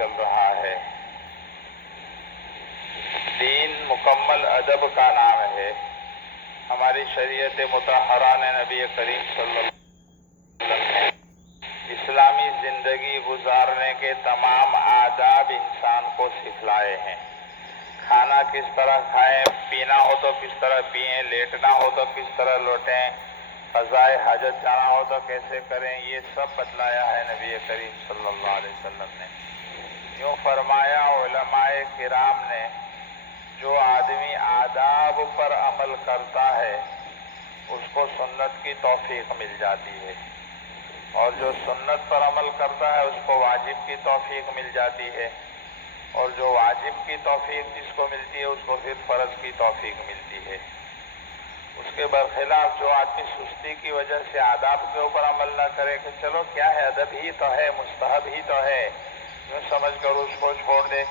چل رہا ہے۔ دین مکمل ادب کا نام ہے۔ ہماری شریعت مطہرہ نے نبی کریم صلی اللہ علیہ وسلم نے اسلامی زندگی گزارنے کے تمام آداب انسان کو سکھلائے ہیں۔ کھانا کس طرح کھائیں، پینا ہو تو کس طرح پئیں، لیٹنا ہو تو کس طرح لوٹیں، قضائے حاجت جانا ہو تو کیسے کریں، یہ سب بتلایا ہے نبی کریم صلی اللہ علیہ وسلم نے۔ یوں فرمایا علماء کرام نے، جو آدمی آداب پر عمل کرتا ہے اس کو سنت کی توفیق مل جاتی ہے، اور جو سنت پر عمل کرتا ہے اس کو واجب کی توفیق مل جاتی ہے، اور جو واجب کی توفیق جس کو ملتی ہے اس کو پھر فرض کی توفیق ملتی ہے۔ اس کے برخلاف جو آدمی سستی کی وجہ سے آداب کے اوپر عمل نہ کرے کہ چلو کیا ہے، ادب ہی تو ہے، مستحب ہی تو ہے، یوں سمجھ کر اس کو چھوڑ دے،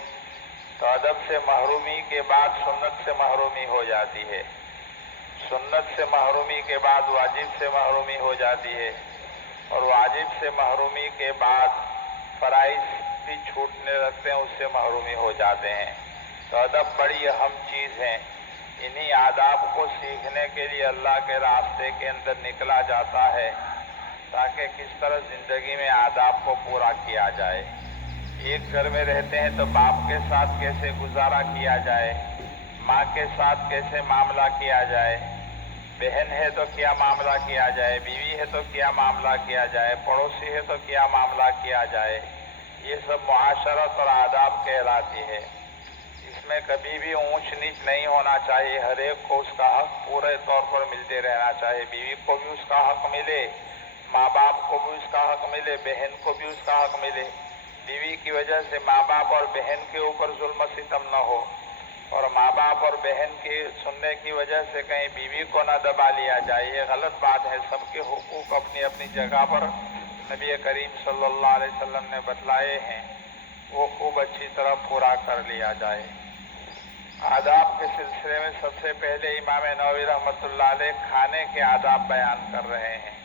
تو ادب سے محرومی کے بعد سنت سے محرومی ہو جاتی ہے، سنت سے محرومی کے بعد واجب سے محرومی ہو جاتی ہے، اور واجب سے محرومی کے بعد فرائض بھی چھوٹنے لگتے ہیں، اس سے محرومی ہو جاتے ہیں۔ تو ادب بڑی اہم چیز ہے۔ انہی آداب کو سیکھنے کے لیے اللہ کے راستے کے اندر نکلا جاتا ہے، تاکہ کس طرح زندگی میں آداب کو پورا کیا جائے۔ ایک گھر میں رہتے ہیں تو باپ کے ساتھ کیسے گزارا کیا جائے، ماں کے ساتھ کیسے معاملہ کیا جائے، بہن ہے تو کیا معاملہ کیا جائے، بیوی ہے تو کیا معاملہ کیا جائے، پڑوسی ہے تو کیا معاملہ کیا جائے، یہ سب معاشرت اور آداب کہلاتی ہے۔ اس میں کبھی بھی اونچ نیچ نہیں ہونا چاہیے، ہر ایک کو اس کا حق پورے طور پر ملتے رہنا چاہیے، بیوی کو بھی اس کا حق ملے، ماں باپ کو بھی اس کا حق ملے، بہن کو بھی اس کا حق ملے، بیوی کی وجہ سے ماں باپ اور بہن کے اوپر ظلم و ستم نہ ہو، اور ماں باپ اور بہن کی سننے کی وجہ سے کہیں بیوی کو نہ دبا لیا جائے، یہ غلط بات ہے۔ سب کے حقوق اپنی اپنی جگہ پر نبی کریم صلی اللہ علیہ وسلم نے بتلائے ہیں، وہ خوب اچھی طرح پورا کر لیا جائے۔ آداب کے سلسلے میں سب سے پہلے امام نووی رحمۃ اللہ علیہ کھانے کے آداب بیان کر رہے ہیں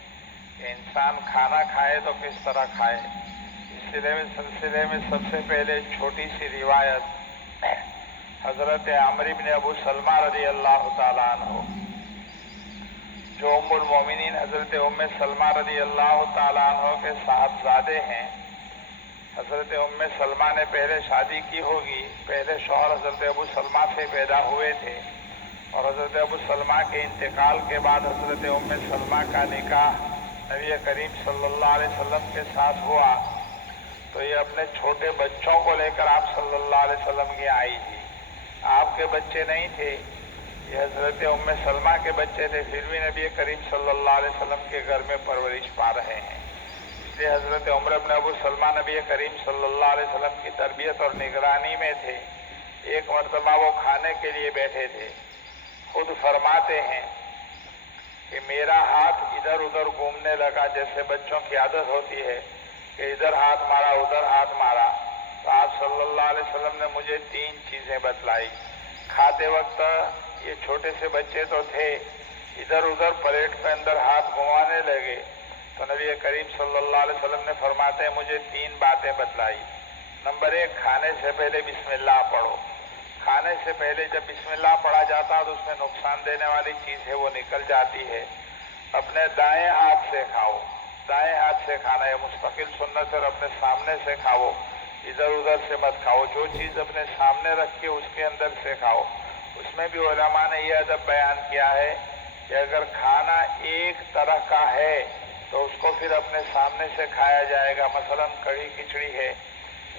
کہ انسان کھانا کھائے تو کس طرح کھائے۔ اس سلسلے میں سب سے پہلے چھوٹی سی روایت حضرت عمرو بن ابو سلمہ رضی اللہ تعالیٰ عنہ، جو ام المومنین حضرت ام سلمہ رضی اللہ تعالیٰ عنہ کے صاحبزادے ہیں۔ حضرت ام سلمہ نے پہلے شادی کی ہوگی، پہلے شوہر حضرت ابو سلمہ سے پیدا ہوئے تھے، اور حضرت ابو سلمہ کے انتقال کے بعد حضرت ام سلمہ کا نکاح نبی کریم صلی اللہ علیہ وسلم کے ساتھ ہوا، تو یہ اپنے چھوٹے بچوں کو لے کر آپ صلی اللہ علیہ وسلم کی آئی تھی۔ آپ کے بچے نہیں تھے، یہ حضرت ام سلمہ کے بچے تھے، پھر بھی نبی کریم صلی اللہ علیہ وسلم کے گھر میں پرورش پا رہے ہیں۔ اس لیے حضرت عمر بن ابو سلمہ نبی کریم صلی اللہ علیہ وسلم کی تربیت اور نگرانی میں تھے۔ ایک مرتبہ وہ کھانے کے لیے بیٹھے تھے، خود فرماتے ہیں کہ میرا ہاتھ ادھر ادھر گھومنے لگا، جیسے بچوں کی عادت ہوتی ہے کہ ادھر ہاتھ مارا ادھر ہاتھ مارا، تو آپ صلی اللہ علیہ وسلم نے مجھے 3 چیزیں بتلائی۔ کھاتے وقت یہ چھوٹے سے بچے تو تھے، ادھر ادھر پلیٹ کے اندر ہاتھ گھمانے لگے، تو نبی کریم صلی اللہ علیہ وسلم نے فرماتے ہیں مجھے 3 باتیں بتلائی۔ نمبر 1، کھانے سے پہلے بسم اللہ پڑھو۔ کھانے سے پہلے جب بسم اللہ پڑھا جاتا ہے تو اس میں نقصان دینے والی چیز ہے وہ نکل جاتی ہے۔ اپنے دائیں ہاتھ سے کھاؤ، دائیں ہاتھ سے کھانا ہے مستقل سنت ہے، اور اپنے سامنے سے کھاؤ، ادھر ادھر سے مت کھاؤ، جو چیز اپنے سامنے رکھ کے اس کے اندر سے کھاؤ۔ اس میں بھی علماء نے یہ ادب بیان کیا ہے کہ اگر کھانا ایک طرح کا ہے تو اس کو پھر اپنے سامنے سے کھایا جائے گا، مثلا کڑھی کھچڑی ہے،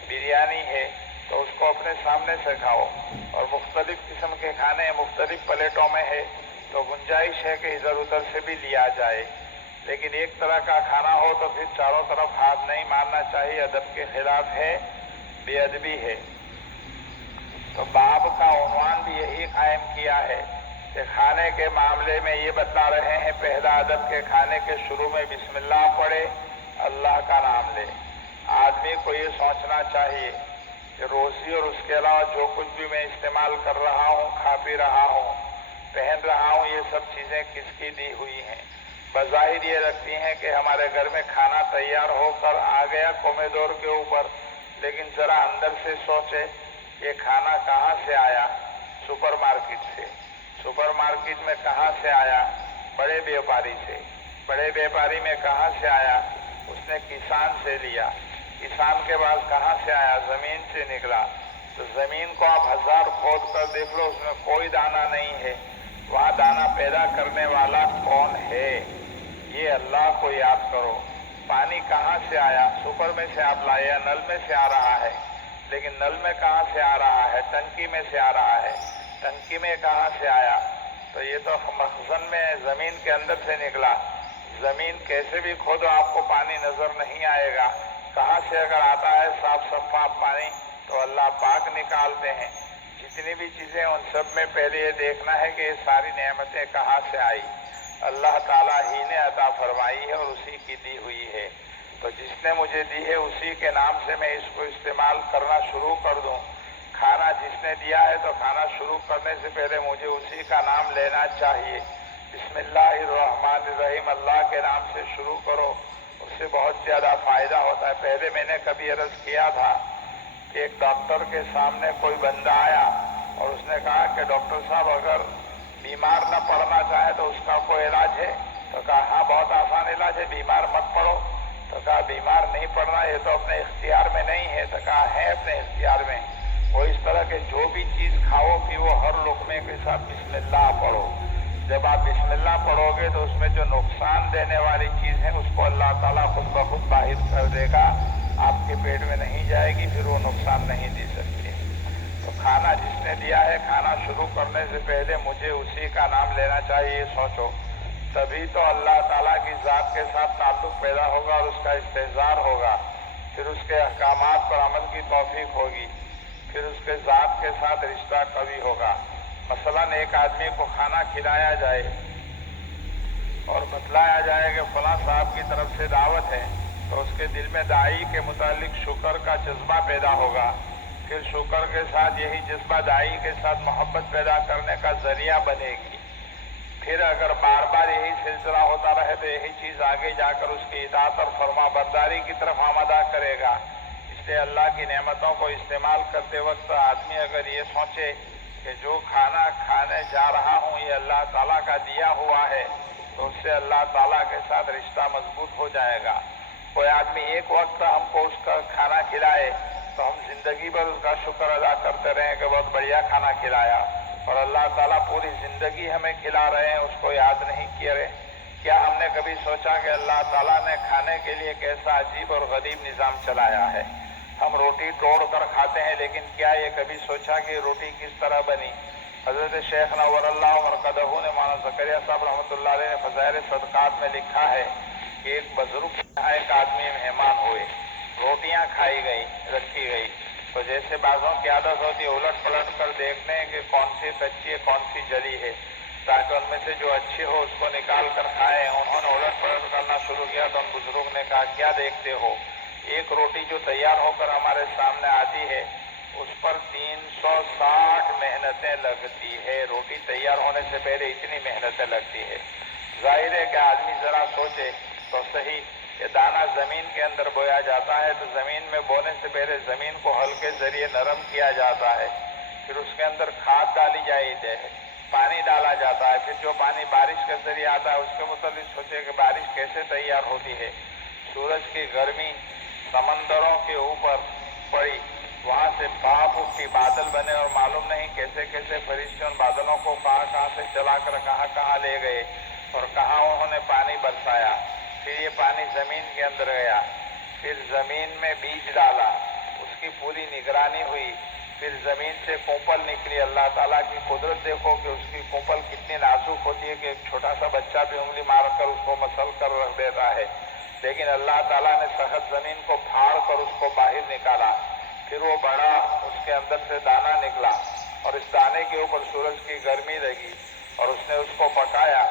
بریانی ہے، تو اس کو اپنے سامنے سے کھاؤ، اور مختلف قسم کے کھانے مختلف پلیٹوں میں ہے تو گنجائش ہے کہ ادھر ادھر سے بھی لیا جائے، لیکن ایک طرح کا کھانا ہو تو پھر چاروں طرف ہاتھ نہیں مارنا چاہیے، ادب کے خلاف ہے، بے ادبی ہے۔ تو باب کا عنوان بھی یہی قائم کیا ہے کہ کھانے کے معاملے میں یہ بتا رہے ہیں، پہلا ادب کے کھانے کے شروع میں بسم اللہ پڑھے، اللہ کا نام لے۔ آدمی کو یہ سوچنا چاہیے کہ روزی اور اس کے علاوہ جو کچھ بھی میں استعمال کر رہا ہوں، کھا پی رہا ہوں، پہن رہا ہوں، یہ سب چیزیں کس کی دی ہوئی ہیں؟ بظاہر یہ لگتی ہیں کہ ہمارے گھر میں کھانا تیار ہو کر آ گیا کومیدور کے اوپر، لیکن ذرا اندر سے سوچے یہ کھانا کہاں سے آیا؟ سپر مارکیٹ سے۔ سپر مارکیٹ میں کہاں سے آیا؟ بڑے بیوپاری سے۔ بڑے بیوپاری میں کہاں سے آیا؟ اس نے کسان سے لیا۔ کسان کے بعد کہاں سے آیا؟ زمین سے نکلا۔ تو زمین کو آپ 1000 کھود کر دیکھ لو، اس میں کوئی دانہ نہیں ہے۔ وہاں دانہ پیدا کرنے والا کون ہے؟ یہ اللہ کو یاد کرو۔ پانی کہاں سے آیا؟ سپر میں سے آپ لائے یا نل میں سے آ رہا ہے؟ لیکن نل میں کہاں سے آ رہا ہے؟ ٹنکی میں سے آ رہا ہے۔ ٹنکی میں کہاں سے آیا؟ تو یہ تو مخزن میں زمین کے اندر سے نکلا۔ زمین کیسے بھی کھودو آپ کو پانی نظر نہیں آئے گا۔ کہاں سے اگر آتا ہے صاف شفاف پانی تو اللہ پاک نکالتے ہیں۔ جتنی بھی چیزیں ان سب میں پہلے یہ دیکھنا ہے کہ یہ ساری نعمتیں کہاں سے آئی؟ اللہ تعالیٰ ہی نے عطا فرمائی ہے اور اسی کی دی ہوئی ہے۔ تو جس نے مجھے دی ہے اسی کے نام سے میں اس کو استعمال کرنا شروع کر دوں۔ کھانا جس نے دیا ہے تو کھانا شروع کرنے سے پہلے مجھے اسی کا نام لینا چاہیے۔ بسم اللہ الرحمن الرحیم، اللہ کے نام سے شروع کرو، اس سے بہت زیادہ فائدہ ہوتا ہے۔ پہلے میں نے کبھی عرض کیا تھا کہ ایک ڈاکٹر کے سامنے کوئی بندہ آیا اور اس نے کہا کہ ڈاکٹر صاحب اگر بیمار نہ پڑنا چاہے تو اس کا کوئی علاج ہے؟ تو کہا ہاں بہت آسان علاج ہے، بیمار مت پڑو۔ تو کہا بیمار نہیں پڑنا یہ تو اپنے اختیار میں نہیں ہے۔ تو کہا ہے اپنے اختیار میں۔ وہ اس طرح کے جو بھی چیز کھاؤ پیو ہر لقمے کے ساتھ بسم اللہ پڑھو۔ جب آپ بسم اللہ پڑھو گے تو اس میں جو نقصان دینے والی چیز ہے اس کو اللہ تعالیٰ خود بخود باہر کر دے گا، آپ کے پیٹ میں نہیں جائے گی، پھر وہ نقصان نہیں دے سکتی۔ تو کھانا جس نے دیا ہے کھانا شروع کرنے سے پہلے مجھے اسی کا نام لینا چاہیے، سوچو۔ تبھی تو اللہ تعالیٰ کی ذات کے ساتھ تعلق پیدا ہوگا اور اس کا استحضار ہوگا، پھر اس کے احکامات پر عمل کی توفیق ہوگی، پھر اس کے ذات کے ساتھ رشتہ قوی ہوگا۔ مثلاً ایک آدمی کو کھانا کھلایا جائے اور بتلایا جائے کہ فلاں صاحب کی طرف سے دعوت ہے، تو اس کے دل میں داعی کے متعلق شکر کا جذبہ پیدا ہوگا، پھر شکر کے ساتھ یہی جذبہ داعی کے ساتھ محبت پیدا کرنے کا ذریعہ بنے گی۔ پھر اگر بار بار یہی سلسلہ ہوتا رہے تو یہی چیز آگے جا کر اس کی اطاعت اور فرما برداری کی طرف آمادہ کرے گا۔ اس لیے اللہ کی نعمتوں کو استعمال کرتے وقت آدمی اگر یہ سوچے کہ جو کھانا کھانے جا رہا ہوں یہ اللہ تعالیٰ کا دیا ہوا ہے تو اس سے اللہ تعالیٰ کے ساتھ رشتہ مضبوط ہو جائے گا۔ کوئی آدمی ایک وقت ہم کو اس کا کھانا کھلائے تو ہم زندگی بھر اس کا شکر ادا کرتے رہیں کہ بہت بڑھیا کھانا کھلایا، اور اللہ تعالیٰ پوری زندگی ہمیں کھلا رہے ہیں، اس کو یاد نہیں کیے رہے۔ کیا ہم نے کبھی سوچا کہ اللہ تعالیٰ نے کھانے کے لیے کیسا عجیب اور غریب نظام چلایا ہے؟ ہم روٹی توڑ کر کھاتے ہیں، لیکن کیا یہ کبھی سوچا کہ روٹی کس طرح بنی؟ حضرت شیخ نور اللہ مرقدہ نے مولانا زکریا صاحب رحمۃ اللہ علیہ نے فضائل صدقات میں لکھا ہے کہ ایک بزرگ ایک آدمی مہمان ہوئے، روٹیاں کھائی گئی، رکھی گئی، تو جیسے بعضوں کی عادت ہوتی ہے الٹ پلٹ کر دیکھنے کہ کون سی کچی ہے کون سی جلی ہے، تاکہ ان میں سے جو اچھی ہو اس کو نکال کر کھائیں۔ انہوں نے الٹ پلٹ کرنا شروع کیا تو ان بزرگ نے کہا کیا دیکھتے ہو؟ ایک روٹی جو تیار ہو کر ہمارے سامنے آتی ہے اس پر 360 محنتیں لگتی ہے، روٹی تیار ہونے سے پہلے اتنی محنتیں لگتی ہے۔ ظاہر ہے کہ آدمی ذرا سوچے تو صحیح، یہ دانہ زمین کے اندر بویا جاتا ہے تو زمین میں بونے سے پہلے زمین کو ہل کے ذریعے نرم کیا جاتا ہے، پھر اس کے اندر کھاد ڈالی جاتی ہے، پانی ڈالا جاتا ہے، پھر جو پانی بارش کے ذریعے آتا ہے اس کے متعلق سوچے کہ بارش کیسے تیار ہوتی ہے۔ سورج کی گرمی سمندروں کے اوپر پڑی، وہاں سے بھاپ اٹھی، بادل بنے، اور معلوم نہیں کیسے کیسے فرشتے ان بادلوں کو کہاں کہاں سے چلا کر کہاں کہاں لے گئے اور کہاں انہوں نے پانی برسایا۔ پھر یہ پانی زمین کے اندر گیا، پھر زمین میں بیج ڈالا، اس کی پوری نگرانی ہوئی، پھر زمین سے کونپل نکلی۔ اللہ تعالیٰ کی قدرت دیکھو کہ اس کی کونپل کتنی نازک ہوتی ہے کہ ایک چھوٹا سا بچہ بھی انگلی مار کر اس کو مسل کر رکھ دیتا ہے، لیکن اللہ تعالیٰ نے سخت زمین کو پھاڑ کر اس کو باہر نکالا، پھر وہ بڑا، اس کے اندر سے دانہ نکلا، اور اس دانے کے اوپر سورج کی گرمی لگی اور اس نے اس کو پکایا۔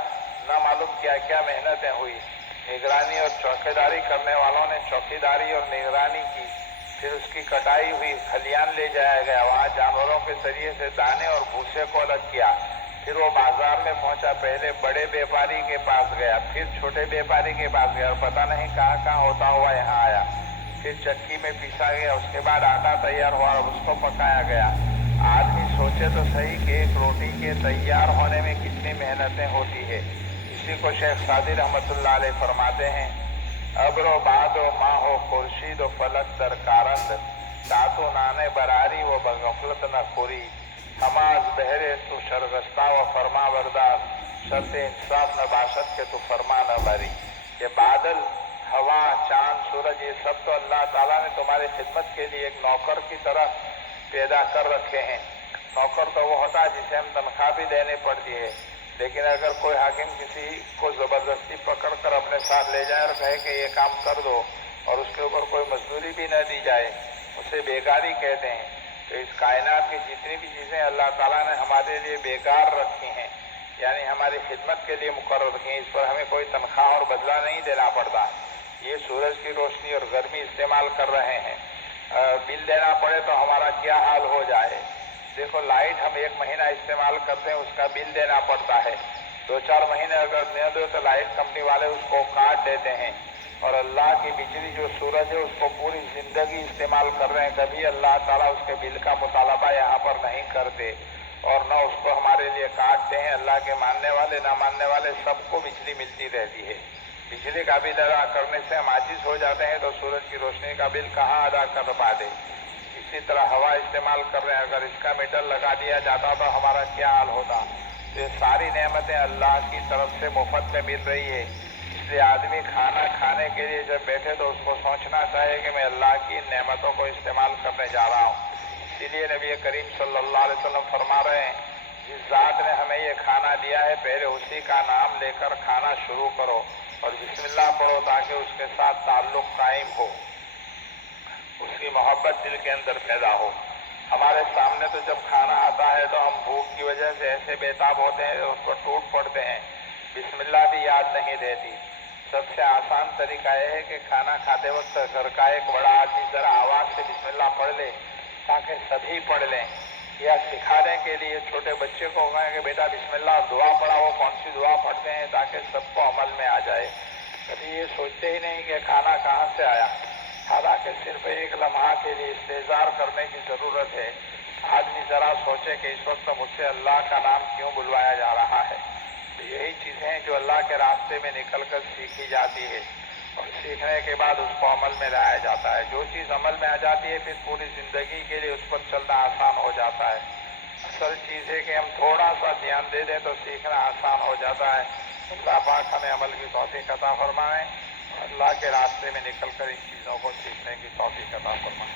نہ معلوم کیا کیا محنتیں ہوئی، نگرانی اور چوکیداری کرنے والوں نے چوکیداری اور نگرانی کی، پھر اس کی کٹائی ہوئی، کھلیان لے جایا گیا، وہاں جانوروں کے ذریعے سے دانے اور بھوسے کو الگ کیا، پھر وہ بازار میں پہنچا، پہلے بڑے بیپاری کے پاس گیا، پھر چھوٹے بیپاری کے پاس گیا، اور پتہ نہیں کہاں کہاں ہوتا ہوا یہاں آیا، پھر چکی میں پیسا گیا، اس کے بعد آٹا تیار ہوا اور اس کو پکایا گیا۔ آدمی سوچے تو صحیح کہ ایک روٹی کے تیار ہونے میں کتنی محنتیں ہوتی ہے۔ اسی کو شیخ سعدی رحمۃ اللہ علیہ فرماتے ہیں، ابر و باد و ماہ و خورشید و فلک در کارند، تاتو نانے براری و بغفلت نہ خوری، ہما از بہرے تو شرگستہ و فرما بردار، شرط انصاف نہ باشد کہ تو فرما نہ بری۔ یہ بادل، ہوا، چاند، سورج، یہ سب تو اللہ تعالیٰ نے تمہاری خدمت کے لیے ایک نوکر کی طرح پیدا کر رکھے ہیں۔ نوکر تو وہ ہوتا ہے جسے ہم تنخواہ بھی دینی پڑتی ہے، لیکن اگر کوئی حاکم کسی کو زبردستی پکڑ کر اپنے ساتھ لے جائے اور کہے کہ یہ کام کر دو اور اس کے اوپر کوئی مزدوری بھی نہ دی جائے، اسے بیکاری کہتے ہیں۔ تو اس کائنات کی جتنی بھی چیزیں اللہ تعالیٰ نے ہمارے لیے بیکار رکھی ہیں، یعنی ہماری خدمت کے لیے مقرر رکھی ہیں، اس پر ہمیں کوئی تنخواہ اور بدلہ نہیں دینا پڑتا۔ یہ سورج کی روشنی اور گرمی استعمال کر رہے ہیں، بل دینا پڑے تو ہمارا کیا حال ہو جائے۔ دیکھو لائٹ ہم 1 مہینہ استعمال کرتے ہیں، اس کا بل دینا پڑتا ہے۔ 2-4 مہینے اگر نہ دو تو لائٹ کمپنی والے اس کو کاٹ دیتے ہیں۔ اور اللہ کی بجلی جو سورج ہے اس کو پوری زندگی استعمال کر رہے ہیں، کبھی اللہ تعالیٰ اس کے بل کا مطالبہ یہاں پر نہیں کرتے اور نہ اس کو ہمارے لیے کاٹتے ہیں۔ اللہ کے ماننے والے نہ ماننے والے سب کو بجلی ملتی رہتی ہے۔ بجلی کا بل ادا کرنے سے ہم عاجز ہو جاتے ہیں تو سورج کی روشنی کا بل کہاں ادا کر پاتے۔ اسی طرح ہوا استعمال کر رہے ہیں، اگر اس کا میٹر لگا دیا جاتا تو ہمارا کیا حال ہوتا۔ تو یہ ساری نعمتیں اللہ کی طرف سے مفت میں مل رہی ہے، اس لیے آدمی کھانا کھانے کے لیے جب بیٹھے تو اس کو سوچنا چاہیے کہ میں اللہ کی نعمتوں کو استعمال کرنے جا رہا ہوں۔ اسی لیے نبی کریم صلی اللہ علیہ وسلم فرما رہے ہیں، جس ذات نے ہمیں یہ کھانا دیا ہے پہلے اسی کا نام لے کر کھانا شروع کرو اور بسم اللہ پڑھو تاکہ اس کے ساتھ تعلق قائم ہو، اس کی محبت دل کے اندر پیدا ہو۔ ہمارے سامنے تو جب کھانا آتا ہے تو ہم بھوک کی وجہ سے ایسے بےتاب ہوتے ہیں اس پر ٹوٹ پڑتے ہیں، بسم اللہ بھی یاد نہیں رہتی۔ سب سے آسان طریقہ یہ ہے کہ کھانا کھاتے وقت گھر کا ایک بڑا آدمی ذرا آواز سے بسم اللہ پڑھ لے تاکہ سبھی پڑھ لیں، یا سکھانے کے لیے چھوٹے بچے کو کہیں کہ بیٹا بسم اللہ دعا پڑھا، وہ کون سی دعا پڑھتے ہیں تاکہ سب کو عمل میں آ جائے۔ کبھی یہ سوچتے ہی نہیں کہ کھانا کہاں سے آیا، حالانکہ صرف ایک لمحہ کے لیے استحضار کرنے کی ضرورت ہے۔ آدمی ذرا سوچے کہ اس وقت مجھ سے اللہ کا نام کیوں بلوایا جا رہا ہے۔ یہی چیزیں ہیں جو اللہ کے راستے میں نکل کر سیکھی جاتی ہے اور سیکھنے کے بعد اس کو عمل میں لایا جاتا ہے۔ جو چیز عمل میں آ جاتی ہے پھر پوری زندگی کے لیے اس پر چلنا آسان ہو جاتا ہے۔ اصل چیز ہے کہ ہم تھوڑا سا دھیان دے دیں تو سیکھنا آسان ہو جاتا ہے۔ اللہ پاک ہمیں عمل کی توفیق عطا فرمائے اور اللہ کے راستے میں نکل کر ان چیزوں کو سیکھنے کی توفیق عطا فرمائے۔